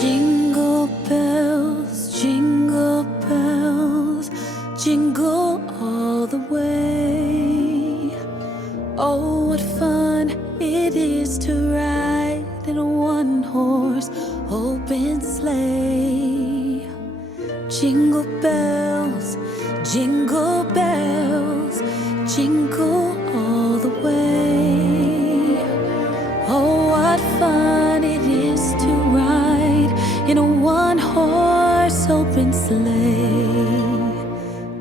Jingle bells, jingle all the way. Oh, what fun it is to ride in a one-horse open sleigh. Jingle bells, jingle all the way. Oh, what fun it is to ride in a one-horse open sleigh,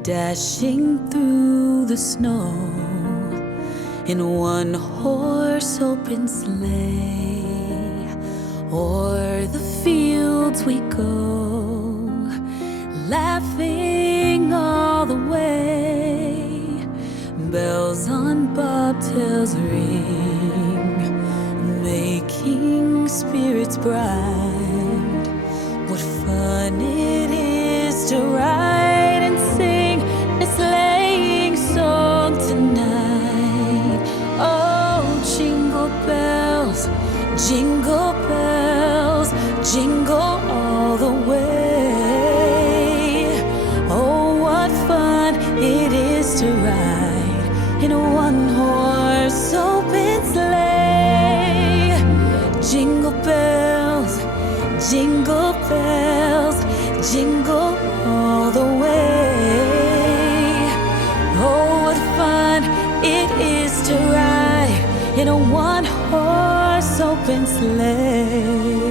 dashing through the snow in a one-horse open sleigh. O'er the fields we go, laughing all the way. Bells on bobtails ring, making spirits bright. What fun it is to ride and sing a sleighing song tonight. Oh, jingle bells, jingle all the way. Oh, what fun it is to ride in a one-horse open sleigh. Jingle bells, jingle all the way. Oh, what fun it is to ride in a one-horse open sleigh.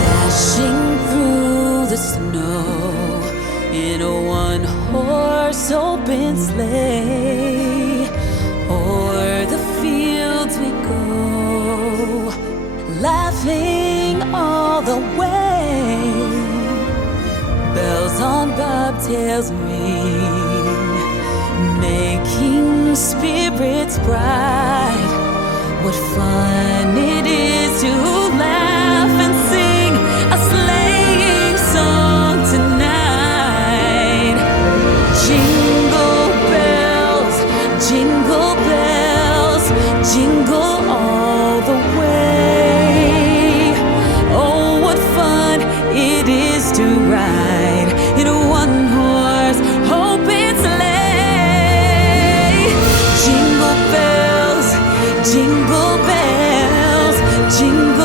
Dashing through the snow in a one-horse open sleigh. O'er the fields we go, laughing all the way. Bells on bobtails ring, making spirits bright. What fun it is to laugh and sing a sleighing song tonight. Jingle bells, jingle all the way. Oh, what fun it is to ride in a one-horse open sleigh. Jingle bells, jingle